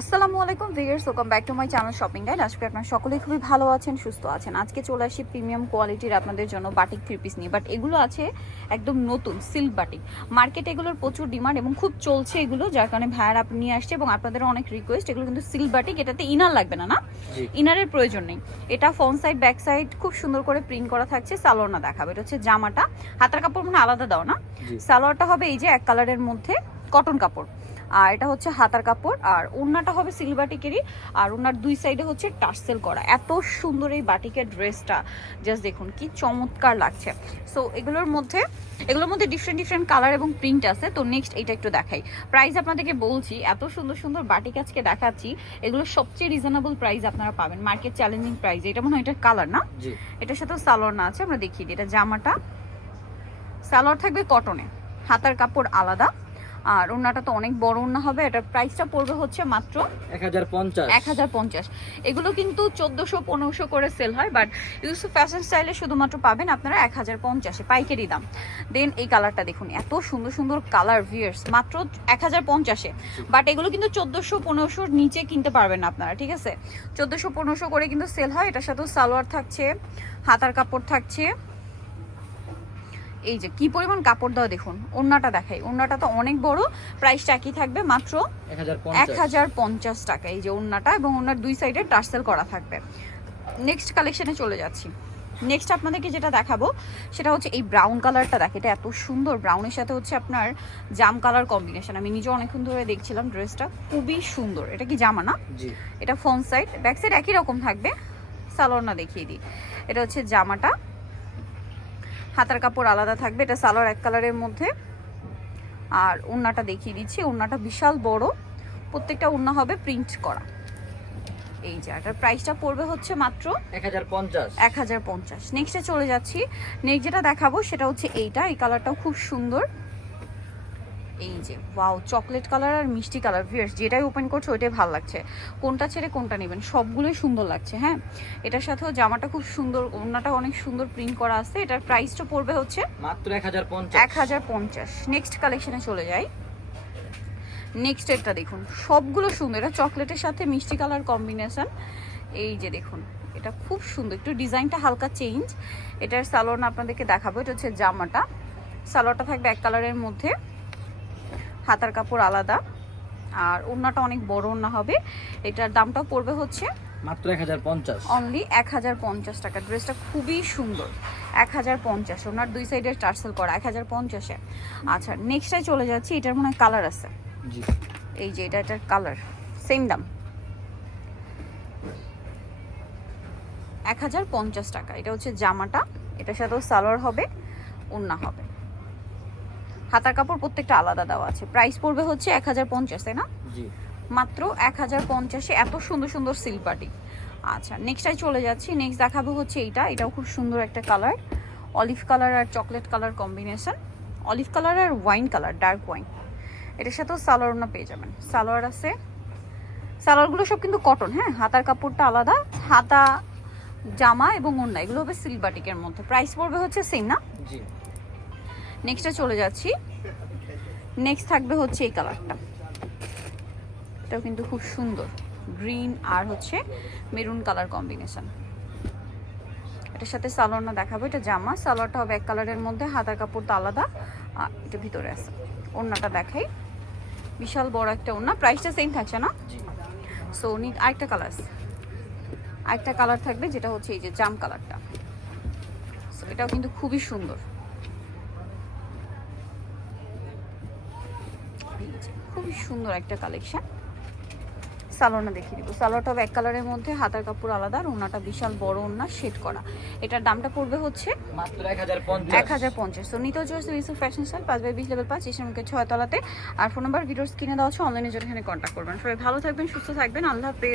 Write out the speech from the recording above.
আসসালামু আলাইকুম viewers, welcome back to my channel shopping guide. আজকে আপনারা সকলেই খুবই ভালো আছেন, সুস্থ আছেন। আজকে চলে আসি প্রিমিয়াম কোয়ালিটির আপনাদের জন্য বাটিক থ্রি পিস নিয়ে। বাট এগুলো আছে একদম নতুন সিল্ক বাটিক। মার্কেটে এগুলোর প্রচুর ডিমান্ড এবং খুব চলছে এগুলো, যার কারণে ভাইয়ার আপনি নিয়ে আসছে এবং আপনাদের অনেক রিকোয়েস্ট। এগুলো কিন্তু সিল্ক বাটিক, এটাতে ইনার লাগবে না, ইনারের প্রয়োজন নেই। এটা ফ্রন্ট সাইড ব্যাক সাইড খুব সুন্দর করে প্রিন্ট করা থাকছে। সালোয়ারটা দেখাবে, এটা হচ্ছে জামাটা, হাতার কাপড় মানে আলাদা দাও না। সালোয়ারটা হবে এই যে এক কালারের মধ্যে কটন কাপড়, আর এটা হচ্ছে হাতার কাপড়, আর ওড়নাটা হবে সিল্ক বাটিকেরই, আর ওড়নার দুই সাইডে হচ্ছে টার্সেল করা। এত সুন্দর এই বাটিকের ড্রেসটা, জাস্ট দেখুন কি চমৎকার লাগছে। সো এগুলোর মধ্যে ডিফারেন্ট ডিফারেন্ট কালার এবং প্রিন্ট আছে। তো নেক্সট এটা একটু দেখাই। প্রাইস আপনাদেরকে বলছি, এত সুন্দর সুন্দর বাটিক আজকে দেখাচ্ছি, এগুলো সবচেয়ে রিজনেবল প্রাইস আপনারা পাবেন, মার্কেট চ্যালেঞ্জিং প্রাইস। এটা মনে হয় এটা কালার না, এটার সাথে সালোয়ার না আছে, আমরা দেখিয়ে দিই। এটা জামাটা, সালোয়ার থাকবে কটনে, হাতার কাপড় আলাদা, আর ওড়নাটা তো অনেক বড় ওড়না হবে। এটার প্রাইসটা পড়বে হচ্ছে মাত্র 1050। এগুলো কিন্তু 1400-1500 করে সেল হয়, বাট ইউসুফ ফ্যাশন স্টাইলে শুধুমাত্র পাবেন আপনারা 1050-এ পাইকারি দাম। দেন এই কালারটা দেখুন, এত সুন্দর সুন্দর কালার ভিয়ার্স, মাত্র 1050-এ। বাট এগুলো কিন্তু 1400-1500-র নিচে কিনতে পারবেন না আপনারা, ঠিক আছে? 1400-1500 করে কিন্তু সেল হয়। এটার সাথেও সালোয়ার থাকছে, হাতার কাপড় থাকছে। এই যে কি পরিমাণ কাপড় দেওয়া দেখুন। ওড়নাটা দেখাই, ওড়নাটা তো অনেক বড়, প্রাইসটা একই থাকবে মাত্র 1050 টাকা। এই যে ওড়নাটা, এবং ওড়নার দুই সাইডে টার্সেল করা থাকবে। নেক্সট কালেকশনে চলে যাচ্ছি। নেক্সট আপনাদেরকে যেটা দেখাবো সেটা হচ্ছে এই ব্রাউন কালারটা। দেখে এটা এত সুন্দর, ব্রাউনের সাথে হচ্ছে আপনার জাম কালার কম্বিনেশন। আমি নিজে অনেকক্ষণ ধরে দেখছিলাম, ড্রেসটা খুবই সুন্দর। এটা কি জামা না? এটা ফ্রন্ট সাইড ব্যাক সাইড একই রকম থাকবে। সালোয়ার না দেখিয়ে দিই, এটা হচ্ছে জামাটা, হাতার কাপড় আলাদা থাকবে। এটা সালোয়ার এক কালারের মধ্যে, আর ওড়নাটা দেখিয়ে দিচ্ছি। ওড়নাটা বিশাল বড়, প্রত্যেকটা ওড়না হবে প্রিন্ট করা। এই যে এটার প্রাইসটা পড়বে হচ্ছে মাত্র 1050। নেক্সটে চলে যাচ্ছি। নেক্সট যেটা দেখাবো সেটা হচ্ছে এইটা, এই কালারটাও খুব সুন্দর। এই যে ওয়াও, চকলেট কালার আর মিষ্টি কালার। ভিউয়ার্স যেটাই ওপেন করছে ওইটাই ভালো লাগছে, কোনটা ছেড়ে কোনটা নেবেন, সবগুলোই সুন্দর লাগছে। হ্যাঁ, এটার সাথেও জামাটা খুব সুন্দর, ওড়নাটা অনেক সুন্দর প্রিন্ট করা আছে। এটার প্রাইসটা পড়বে হচ্ছে মাত্র 1050। নেক্সট কালেকশনে চলে যাই। নেক্সট একটা দেখুন, সবগুলো সুন্দর। এটা চকলেটের সাথে মিষ্টি কালার কম্বিনেশন। এই যে দেখুন, এটা খুব সুন্দর, একটু ডিজাইনটা হালকা চেঞ্জ। এটার সালোয়ার আপনাদেরকে দেখাবো। এটা হচ্ছে জামাটা, সালোয়ারটা থাকবে এক কালারের মধ্যে, হাতার কাপড় আলাদা, আর ওড়নাটা অনেক বড় ওড়না হবে। এটার দামটাও পড়বে হচ্ছে মাত্র 1050, অনলি 1050 টাকা। ড্রেসটা খুবই সুন্দর, 1050। ওনার দুই সাইডের টার্সেল করা 1050-এ। আচ্ছা, নেক্সটে চলে যাচ্ছি। এটার মনে হয় কালার আছে, এই যে এটার কালার সেম দাম 1050 টাকা। এটা হচ্ছে জামাটা, এটার সাথেও সালোয়ার হবে, ওড়না হবে, হাতার কাপড় প্রত্যেকটা আলাদা দেওয়া আছে। প্রাইস পড়বে হচ্ছে 1050, তাই না? মাত্র 1050-এ এত সুন্দর সুন্দর সিল্ক বাটিক। আচ্ছা, নেক্সটটাই চলে যাচ্ছি। নেক্সট দেখাবো হচ্ছে এইটা, এটাও খুব সুন্দর একটা কালার, অলিভ কালার আর chocolate colour combination. Olive colour আর ওয়াইন কালার, ডার্ক ওয়াইন। এটার সাথেও সালোয়ার ওড়না পেয়ে যাবেন, সালোয়ার আছে। সালোয়ারগুলো সব কিন্তু কটন। হ্যাঁ, হাতার কাপড়টা আলাদা, হাতা, জামা এবং ওড়না এগুলো হবে সিল্ক বাটিকের মধ্যে। প্রাইস পড়বে হচ্ছে সেম না? নেক্সটে চলে যাচ্ছি। নেক্সট থাকবে হচ্ছে এই কালারটা, এটাও কিন্তু খুব সুন্দর, গ্রিন আর হচ্ছে মেরুন কালার কম্বিনেশন। এটার সাথে সালোয়ার না দেখাবো। এটা জামা, সালোয়ারটা হবে এক কালারের মধ্যে, হাতার কাপড়টা আলাদা, আর এটা ভিতরে আছে। ওড়নাটা দেখাই, বিশাল বড় একটা ওড়না। প্রাইসটা সেম থাকছে না? সো আরেকটা কালার আছে, আরেকটা কালার থাকবে যেটা হচ্ছে এই যে জাম কালারটা। সো এটাও কিন্তু খুবই সুন্দর, খুবই সুন্দর একটা কালেকশন। সালোয়ারটা দেখিয়ে দিব। সালোয়ারটা হবে এক কালারের মধ্যে, হাতার কাপড় আলাদা, আর ওড়নাটা বিশাল বড় ওড়না শেড করা। এটার দামটা পড়বে হচ্ছে মাত্র 1050। সো নিতে হচ্ছে ইউসুফ ফ্যাশন স্টাইল 5/20 লেভেল 5 ইসলামকে 6 তলাতে। আর ফোন নাম্বার ভিডিওস কিনে দেওয়া হচ্ছে, অনলাইনে জন্য এখানে কন্ট্যাক্ট করবেন। সবাই ভালো থাকবেন, সুস্থ থাকবেন, আল্লাহ হাফেজ।